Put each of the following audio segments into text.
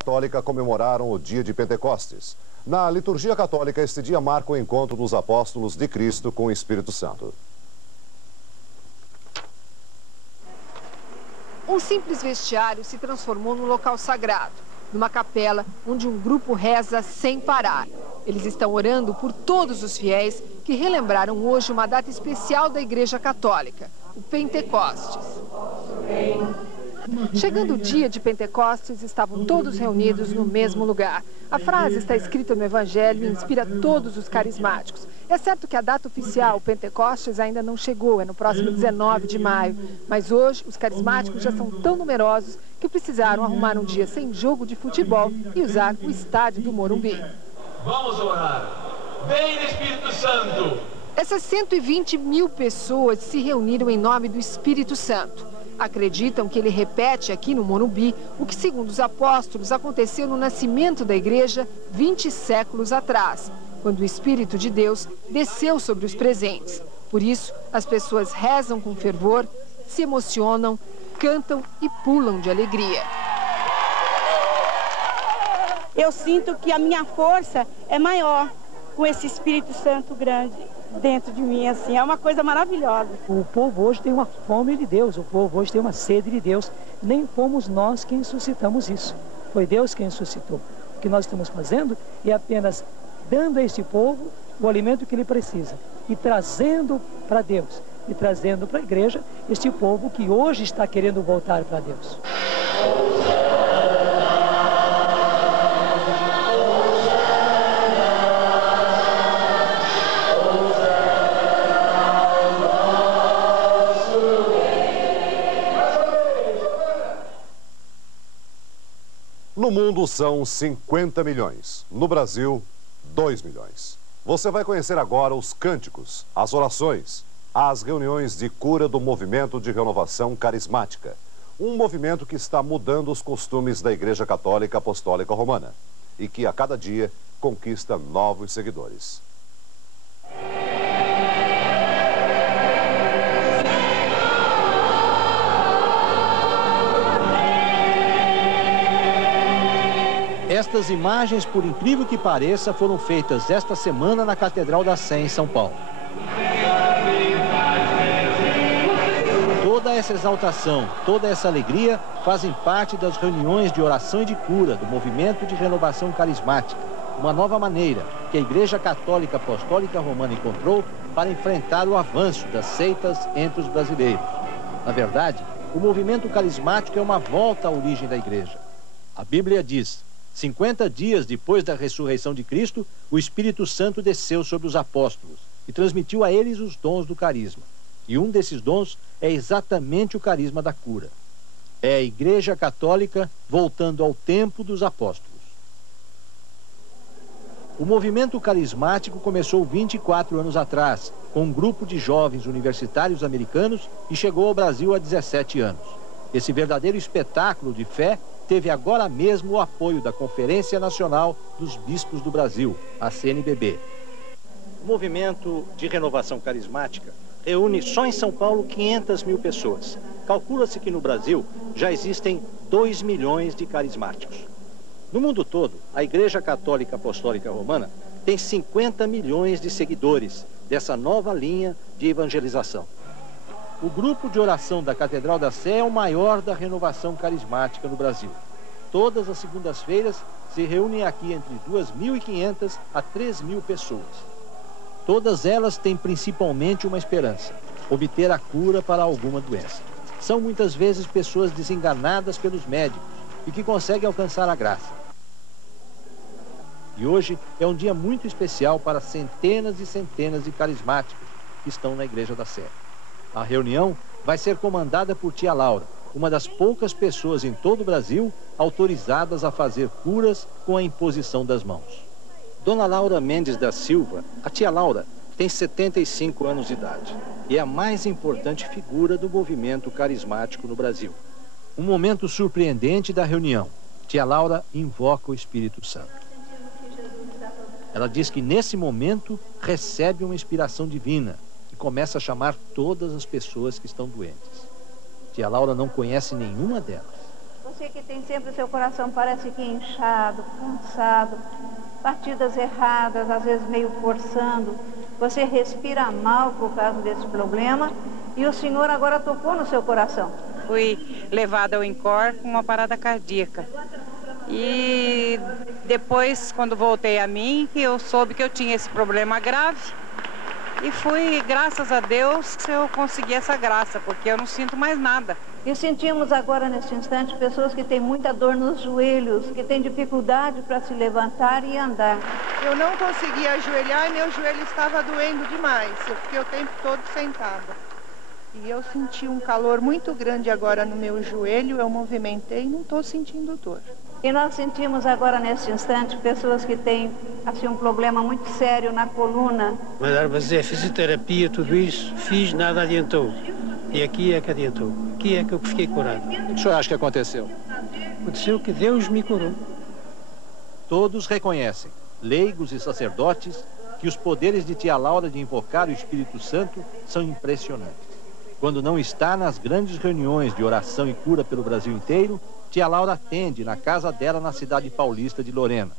Católica comemoraram o dia de Pentecostes. Na liturgia católica, este dia marca o encontro dos apóstolos de Cristo com o Espírito Santo. Um simples vestiário se transformou num local sagrado, numa capela onde um grupo reza sem parar. Eles estão orando por todos os fiéis que relembraram hoje uma data especial da Igreja Católica, o Pentecostes. Chegando o dia de Pentecostes, estavam todos reunidos no mesmo lugar. A frase está escrita no Evangelho e inspira todos os carismáticos. É certo que a data oficial, Pentecostes, ainda não chegou, é no próximo 19 de maio. Mas hoje, os carismáticos já são tão numerosos que precisaram arrumar um dia sem jogo de futebol e usar o estádio do Morumbi. Vamos orar. Vem, Espírito Santo! Essas 120 mil pessoas se reuniram em nome do Espírito Santo. Acreditam que ele repete aqui no Morumbi o que, segundo os apóstolos, aconteceu no nascimento da igreja 20 séculos atrás, quando o Espírito de Deus desceu sobre os presentes. Por isso, as pessoas rezam com fervor, se emocionam, cantam e pulam de alegria. Eu sinto que a minha força é maior com esse Espírito Santo grande dentro de mim, assim, é uma coisa maravilhosa. O povo hoje tem uma fome de Deus, o povo hoje tem uma sede de Deus. Nem fomos nós quem suscitamos isso, foi Deus quem suscitou. O que nós estamos fazendo é apenas dando a este povo o alimento que ele precisa e trazendo para Deus, e trazendo para a igreja este povo que hoje está querendo voltar para Deus. No mundo são 50 milhões. No Brasil, 2 milhões. Você vai conhecer agora os cânticos, as orações, as reuniões de cura do movimento de renovação carismática. Um movimento que está mudando os costumes da Igreja Católica Apostólica Romana e que a cada dia conquista novos seguidores. Estas imagens, por incrível que pareça, foram feitas esta semana na Catedral da Sé, em São Paulo. Toda essa exaltação, toda essa alegria fazem parte das reuniões de oração e de cura do movimento de renovação carismática, uma nova maneira que a Igreja Católica Apostólica Romana encontrou para enfrentar o avanço das seitas entre os brasileiros. Na verdade, o movimento carismático é uma volta à origem da Igreja. A Bíblia diz: 50 dias depois da ressurreição de Cristo, o Espírito Santo desceu sobre os apóstolos e transmitiu a eles os dons do carisma. E um desses dons é exatamente o carisma da cura. É a Igreja Católica voltando ao tempo dos apóstolos. O movimento carismático começou 24 anos atrás, com um grupo de jovens universitários americanos e chegou ao Brasil há 17 anos. Esse verdadeiro espetáculo de fé teve agora mesmo o apoio da Conferência Nacional dos Bispos do Brasil, a CNBB. O movimento de renovação carismática reúne só em São Paulo 500 mil pessoas. Calcula-se que no Brasil já existem 2 milhões de carismáticos. No mundo todo, a Igreja Católica Apostólica Romana tem 50 milhões de seguidores dessa nova linha de evangelização. O grupo de oração da Catedral da Sé é o maior da renovação carismática no Brasil. Todas as segundas-feiras se reúnem aqui entre 2.500 a 3.000 pessoas. Todas elas têm principalmente uma esperança: obter a cura para alguma doença. São muitas vezes pessoas desenganadas pelos médicos e que conseguem alcançar a graça. E hoje é um dia muito especial para centenas e centenas de carismáticos que estão na Igreja da Sé. A reunião vai ser comandada por tia Laura, uma das poucas pessoas em todo o Brasil autorizadas a fazer curas com a imposição das mãos. Dona Laura Mendes da Silva, a tia Laura, tem 75 anos de idade e é a mais importante figura do movimento carismático no Brasil. Um momento surpreendente da reunião. Tia Laura invoca o Espírito Santo. Ela diz que nesse momento recebe uma inspiração divina e começa a chamar todas as pessoas que estão doentes. Tia Laura não conhece nenhuma delas. Você que tem sempre o seu coração parece que inchado, cansado, batidas erradas, às vezes meio forçando. Você respira mal por causa desse problema e o Senhor agora tocou no seu coração. Fui levada ao INCOR com uma parada cardíaca. E depois, quando voltei a mim, eu soube que eu tinha esse problema grave. E fui, graças a Deus, eu consegui essa graça, porque eu não sinto mais nada. E sentimos agora, neste instante, pessoas que têm muita dor nos joelhos, que têm dificuldade para se levantar e andar. Eu não conseguia ajoelhar e meu joelho estava doendo demais. Eu fiquei o tempo todo sentada. E eu senti um calor muito grande agora no meu joelho, eu movimentei e não estou sentindo dor. E nós sentimos agora, neste instante, pessoas que têm assim, um problema muito sério na coluna. Mandaram fazer fisioterapia, tudo isso, fiz, nada adiantou. E aqui é que adiantou. Aqui é que eu fiquei curado. O que o senhor acha que aconteceu? Aconteceu que Deus me curou. Todos reconhecem, leigos e sacerdotes, que os poderes de tia Laura de invocar o Espírito Santo são impressionantes. Quando não está nas grandes reuniões de oração e cura pelo Brasil inteiro, tia Laura atende na casa dela na cidade paulista de Lorena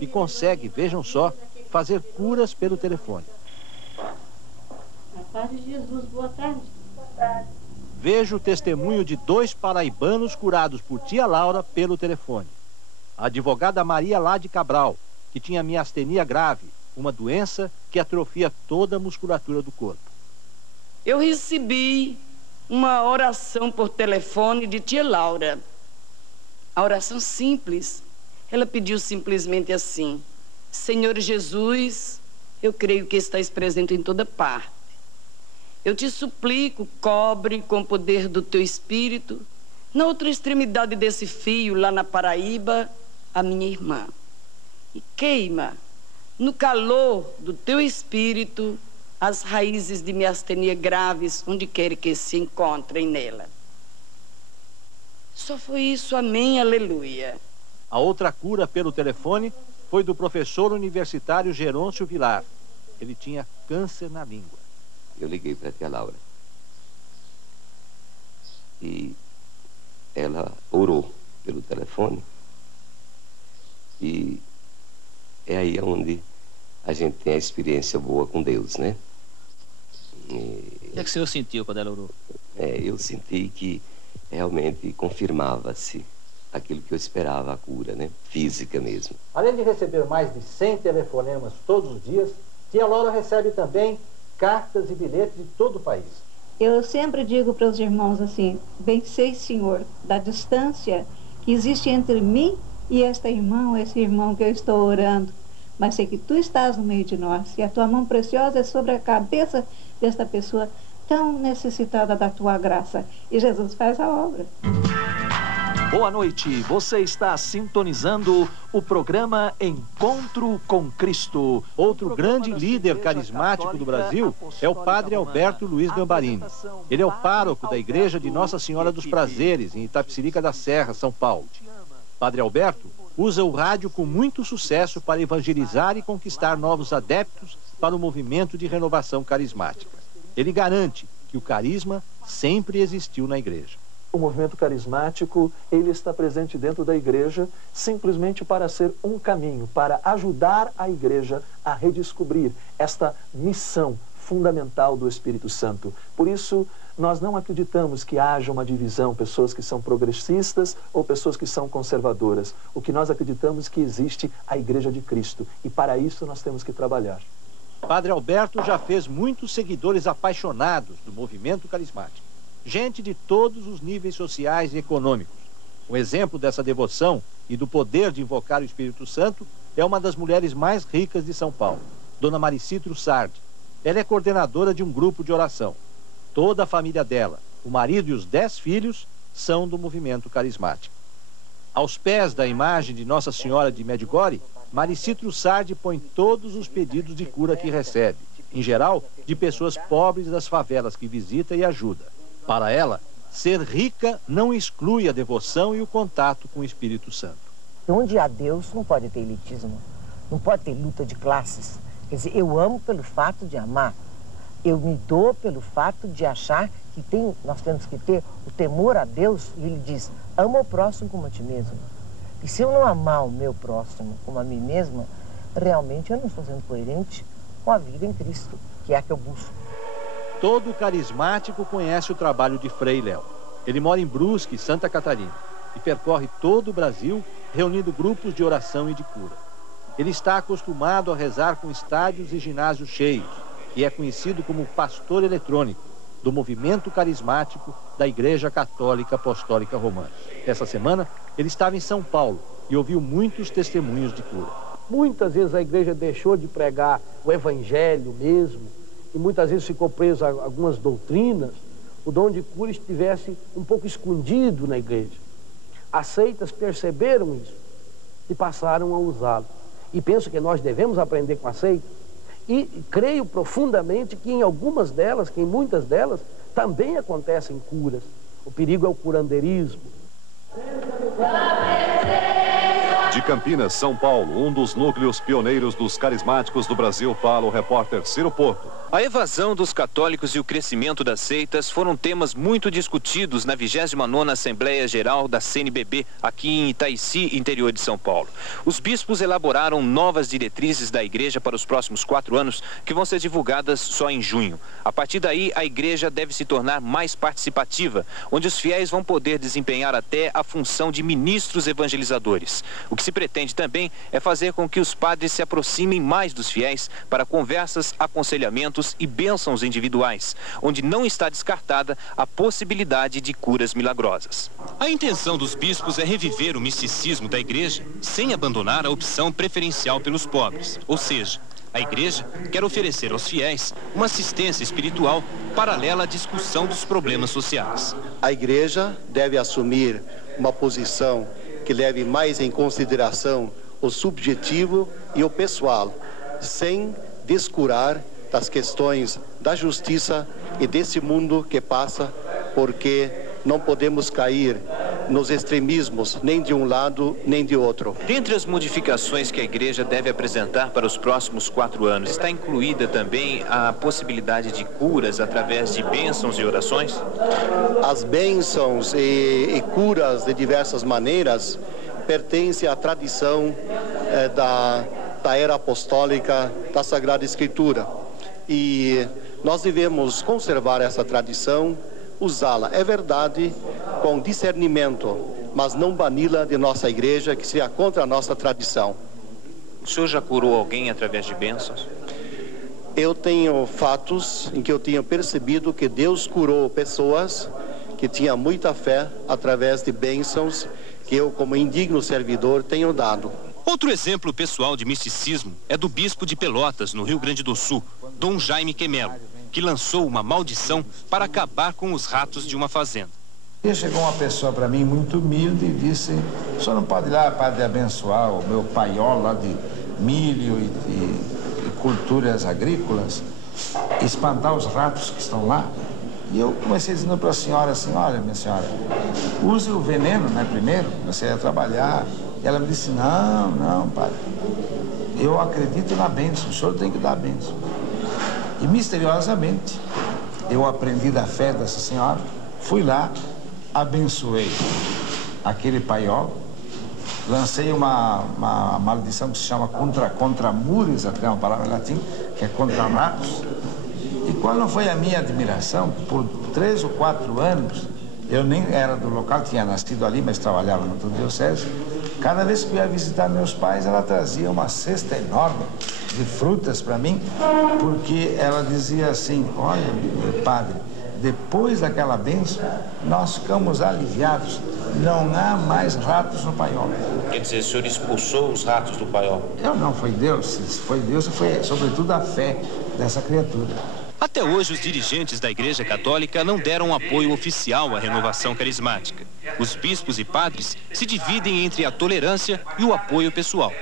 e consegue, vejam só, fazer curas pelo telefone. A paz de Jesus, boa tarde. Vejo o testemunho de 2 paraibanos curados por tia Laura pelo telefone. A advogada Maria Lade Cabral, que tinha miastenia grave, uma doença que atrofia toda a musculatura do corpo. Eu recebi uma oração por telefone de tia Laura. A oração simples. Ela pediu simplesmente assim: Senhor Jesus, eu creio que estás presente em toda parte. Eu te suplico, cobre com o poder do teu Espírito, na outra extremidade desse fio, lá na Paraíba, a minha irmã. E queima, no calor do teu Espírito, as raízes de miastenia graves, onde quer que se encontrem nela. Só foi isso, amém, aleluia. A outra cura pelo telefone foi do professor universitário Gerôncio Vilar. Ele tinha câncer na língua. Eu liguei para a tia Laura e ela orou pelo telefone e é aí onde a gente tem a experiência boa com Deus, né? O que é que o senhor sentiu quando ela orou? Eu senti que realmente confirmava-se aquilo que eu esperava, a cura, né? Física mesmo. Além de receber mais de 100 telefonemas todos os dias, tia Laura recebe também cartas e bilhetes de todo o país. Eu sempre digo para os irmãos assim: bem sei, Senhor, da distância que existe entre mim e esta irmã ou esse irmão que eu estou orando, mas sei que tu estás no meio de nós e a tua mão preciosa é sobre a cabeça desta pessoa tão necessitada da tua graça. E Jesus faz a obra. Boa noite, você está sintonizando o programa Encontro com Cristo. Outro grande líder carismático do Brasil é o padre Alberto Luiz Gambarini. Ele é o pároco da Igreja de Nossa Senhora dos Prazeres, em Itapecerica da Serra, São Paulo. Padre Alberto usa o rádio com muito sucesso para evangelizar e conquistar novos adeptos para o movimento de renovação carismática. Ele garante que o carisma sempre existiu na igreja. O movimento carismático, ele está presente dentro da igreja simplesmente para ser um caminho, para ajudar a igreja a redescobrir esta missão fundamental do Espírito Santo. Por isso, nós não acreditamos que haja uma divisão, pessoas que são progressistas ou pessoas que são conservadoras. O que nós acreditamos é que existe a Igreja de Cristo e para isso nós temos que trabalhar. Padre Alberto já fez muitos seguidores apaixonados do movimento carismático. Gente de todos os níveis sociais e econômicos. Um exemplo dessa devoção e do poder de invocar o Espírito Santo é uma das mulheres mais ricas de São Paulo, Dona Maricitro Sardi. Ela é coordenadora de um grupo de oração. Toda a família dela, o marido e os 10 filhos, são do movimento carismático. Aos pés da imagem de Nossa Senhora de Medjugorje, Maricitro Sardi põe todos os pedidos de cura que recebe, em geral, de pessoas pobres das favelas que visita e ajuda. Para ela, ser rica não exclui a devoção e o contato com o Espírito Santo. Onde há Deus não pode ter elitismo, não pode ter luta de classes. Quer dizer, eu amo pelo fato de amar. Eu me dou pelo fato de achar que nós temos que ter o temor a Deus, e ele diz, ama o próximo como a ti mesmo. E se eu não amar o meu próximo como a mim mesma, realmente eu não estou sendo coerente com a vida em Cristo, que é a que eu busco. Todo carismático conhece o trabalho de Frei Léo. Ele mora em Brusque, Santa Catarina, e percorre todo o Brasil, reunindo grupos de oração e de cura. Ele está acostumado a rezar com estádios e ginásios cheios, e é conhecido como pastor eletrônico do movimento carismático da Igreja Católica Apostólica Romana. Essa semana, ele estava em São Paulo e ouviu muitos testemunhos de cura. Muitas vezes a igreja deixou de pregar o evangelho mesmo, e muitas vezes ficou preso a algumas doutrinas, o dom de cura estivesse um pouco escondido na igreja. As seitas perceberam isso e passaram a usá-lo. E penso que nós devemos aprender com a seita. E creio profundamente que em algumas delas, que em muitas delas, também acontecem curas. O perigo é o curandeirismo. De Campinas, São Paulo, um dos núcleos pioneiros dos carismáticos do Brasil, fala o repórter Ciro Porto. A evasão dos católicos e o crescimento das seitas foram temas muito discutidos na 29ª Assembleia Geral da CNBB, aqui em Itaici, interior de São Paulo. Os bispos elaboraram novas diretrizes da igreja para os próximos 4 anos, que vão ser divulgadas só em junho. A partir daí, a igreja deve se tornar mais participativa, onde os fiéis vão poder desempenhar até a função de ministros evangelizadores. O que se pretende também é fazer com que os padres se aproximem mais dos fiéis para conversas, aconselhamentos e bênçãos individuais, onde não está descartada a possibilidade de curas milagrosas. A intenção dos bispos é reviver o misticismo da igreja sem abandonar a opção preferencial pelos pobres, ou seja, a igreja quer oferecer aos fiéis uma assistência espiritual paralela à discussão dos problemas sociais. A igreja deve assumir uma posição que leve mais em consideração o subjetivo e o pessoal, sem descurar das questões da justiça e desse mundo que passa, porque não podemos cair nos extremismos, nem de um lado, nem de outro. Dentre as modificações que a igreja deve apresentar para os próximos 4 anos, está incluída também a possibilidade de curas através de bênçãos e orações? As bênçãos e curas de diversas maneiras pertencem à tradição da era apostólica da Sagrada Escritura. E nós devemos conservar essa tradição, usá-la, é verdade, com discernimento, mas não bani-la de nossa igreja, que seria contra a nossa tradição. O senhor já curou alguém através de bênçãos? Eu tenho fatos em que eu tenho percebido que Deus curou pessoas que tinham muita fé através de bênçãos que eu, como indigno servidor, tenho dado. Outro exemplo pessoal de misticismo é do bispo de Pelotas, no Rio Grande do Sul, Dom Jaime Quemelo, que lançou uma maldição para acabar com os ratos de uma fazenda. E chegou uma pessoa para mim muito humilde e disse: o senhor não pode ir lá, padre, abençoar o meu paiol lá de milho e culturas agrícolas, espantar os ratos que estão lá? E eu comecei dizendo para a senhora assim: olha, minha senhora, use o veneno, né, primeiro, comecei a trabalhar. E ela me disse: não, padre, eu acredito na bênção, o senhor tem que dar a bênção. E misteriosamente, eu aprendi da fé dessa senhora, fui lá, abençoei aquele paiol, lancei uma maldição que se chama contra muris, até uma palavra em latim, que é contra ratos. E qual não foi a minha admiração? Por 3 ou 4 anos, eu nem era do local, tinha nascido ali, mas trabalhava no outro diocese. Cada vez que eu ia visitar meus pais, ela trazia uma cesta enorme de frutas para mim, porque ela dizia assim: olha, padre, depois daquela bênção, nós ficamos aliviados, não há mais ratos no paiol. Quer dizer, o senhor expulsou os ratos do paiol? Eu não, foi Deus, foi sobretudo a fé dessa criatura. Até hoje, os dirigentes da Igreja Católica não deram apoio oficial à renovação carismática. Os bispos e padres se dividem entre a tolerância e o apoio pessoal.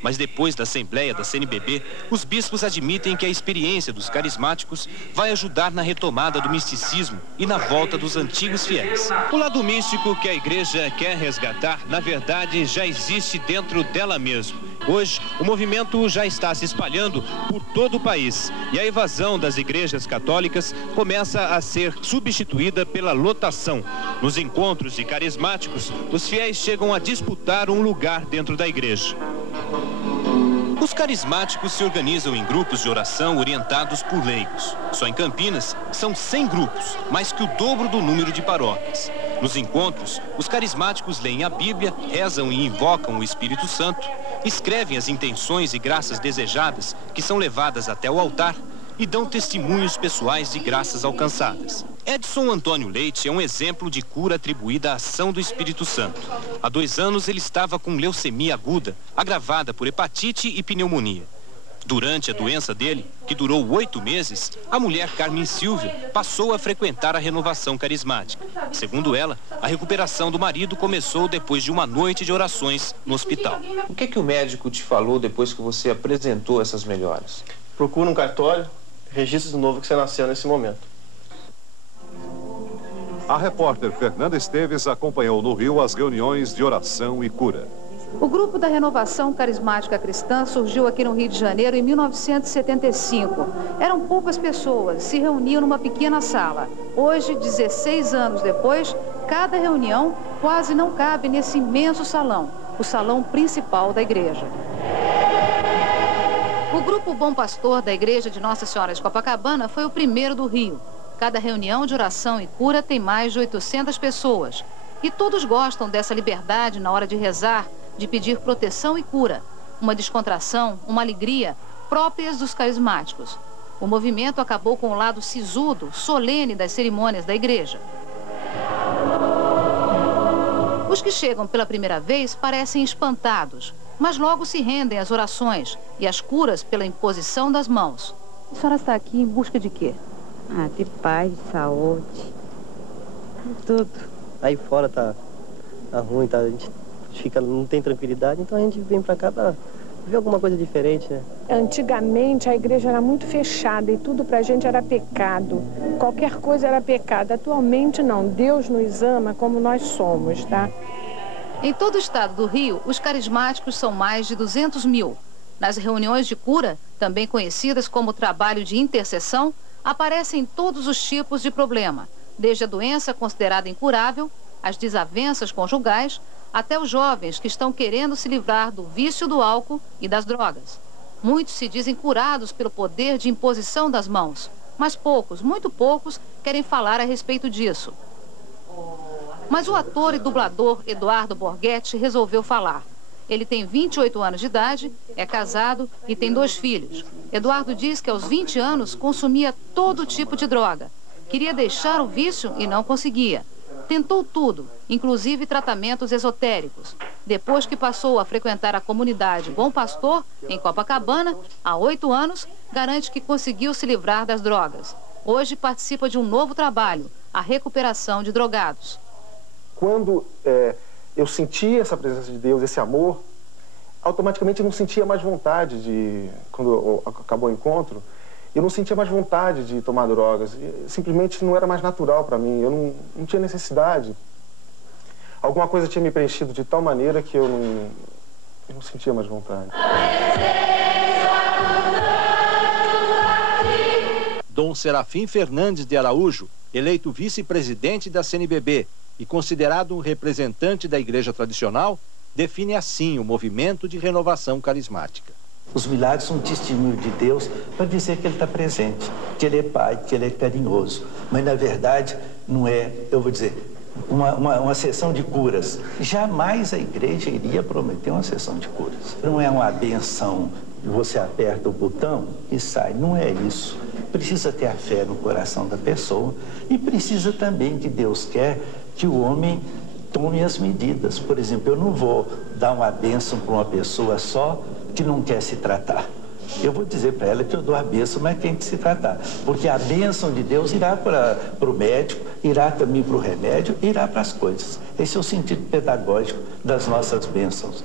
Mas depois da Assembleia da CNBB, os bispos admitem que a experiência dos carismáticos vai ajudar na retomada do misticismo e na volta dos antigos fiéis. O lado místico que a igreja quer resgatar, na verdade, já existe dentro dela mesmo. Hoje, o movimento já está se espalhando por todo o país e a evasão das igrejas católicas começa a ser substituída pela lotação. Nos encontros de carismáticos, os fiéis chegam a disputar um lugar dentro da igreja. Os carismáticos se organizam em grupos de oração orientados por leigos. Só em Campinas são 100 grupos, mais que o dobro do número de paróquias. Nos encontros, os carismáticos leem a Bíblia, rezam e invocam o Espírito Santo, escrevem as intenções e graças desejadas que são levadas até o altar e dão testemunhos pessoais de graças alcançadas. Edson Antônio Leite é um exemplo de cura atribuída à ação do Espírito Santo. Há 2 anos ele estava com leucemia aguda, agravada por hepatite e pneumonia. Durante a doença dele, que durou 8 meses, a mulher Carmen Silvia passou a frequentar a renovação carismática. Segundo ela, a recuperação do marido começou depois de uma noite de orações no hospital. O que o médico te falou depois que você apresentou essas melhoras? Procura um cartório, registre de novo que você nasceu nesse momento. A repórter Fernanda Esteves acompanhou no Rio as reuniões de oração e cura. O grupo da Renovação Carismática Cristã surgiu aqui no Rio de Janeiro em 1975. Eram poucas pessoas, se reuniam numa pequena sala. Hoje, 16 anos depois, cada reunião quase não cabe nesse imenso salão, o salão principal da igreja. O grupo Bom Pastor da Igreja de Nossa Senhora de Copacabana foi o primeiro do Rio. Cada reunião de oração e cura tem mais de 800 pessoas. E todos gostam dessa liberdade na hora de rezar, de pedir proteção e cura. Uma descontração, uma alegria próprias dos carismáticos. O movimento acabou com o lado sisudo, solene das cerimônias da igreja. Os que chegam pela primeira vez parecem espantados, mas logo se rendem às orações e às curas pela imposição das mãos. A senhora está aqui em busca de quê? De paz, de saúde, tudo. Aí fora tá ruim, tá, a gente não tem tranquilidade, então a gente vem pra cá pra ver alguma coisa diferente, né? Antigamente a igreja era muito fechada e tudo pra gente era pecado. Qualquer coisa era pecado. Atualmente não, Deus nos ama como nós somos, tá? Em todo o estado do Rio, os carismáticos são mais de 200 mil. Nas reuniões de cura, também conhecidas como trabalho de intercessão, aparecem todos os tipos de problema, desde a doença considerada incurável, as desavenças conjugais, até os jovens que estão querendo se livrar do vício do álcool e das drogas. Muitos se dizem curados pelo poder de imposição das mãos, mas poucos, muito poucos, querem falar a respeito disso. Mas o ator e dublador Eduardo Borghetti resolveu falar. Ele tem 28 anos de idade, é casado e tem 2 filhos. Eduardo diz que aos 20 anos consumia todo tipo de droga. Queria deixar o vício e não conseguia. Tentou tudo, inclusive tratamentos esotéricos. Depois que passou a frequentar a comunidade Bom Pastor, em Copacabana, há 8 anos, garante que conseguiu se livrar das drogas. Hoje participa de um novo trabalho, a recuperação de drogados. Quando eu senti essa presença de Deus, esse amor, automaticamente eu não sentia mais vontade de, quando acabou o encontro, eu não sentia mais vontade de tomar drogas. Simplesmente não era mais natural para mim, eu não tinha necessidade. Alguma coisa tinha me preenchido de tal maneira que eu não sentia mais vontade. Dom Serafim Fernandes de Araújo, eleito vice-presidente da CNBB e considerado um representante da igreja tradicional, define assim o movimento de renovação carismática. Os milagres são um testemunho de Deus para dizer que Ele está presente, que Ele é Pai, que Ele é carinhoso. Mas, na verdade, não é, eu vou dizer, uma sessão de curas. Jamais a igreja iria prometer uma sessão de curas. Não é uma benção, você aperta o botão e sai. Não é isso. Precisa ter a fé no coração da pessoa e precisa também que Deus quer que o homem tome as medidas. Por exemplo, eu não vou dar uma bênção para uma pessoa só que não quer se tratar. Eu vou dizer para ela que eu dou a bênção, mas tem que se tratar. Porque a bênção de Deus irá para o médico, irá também para o remédio, irá para as coisas. Esse é o sentido pedagógico das nossas bênçãos.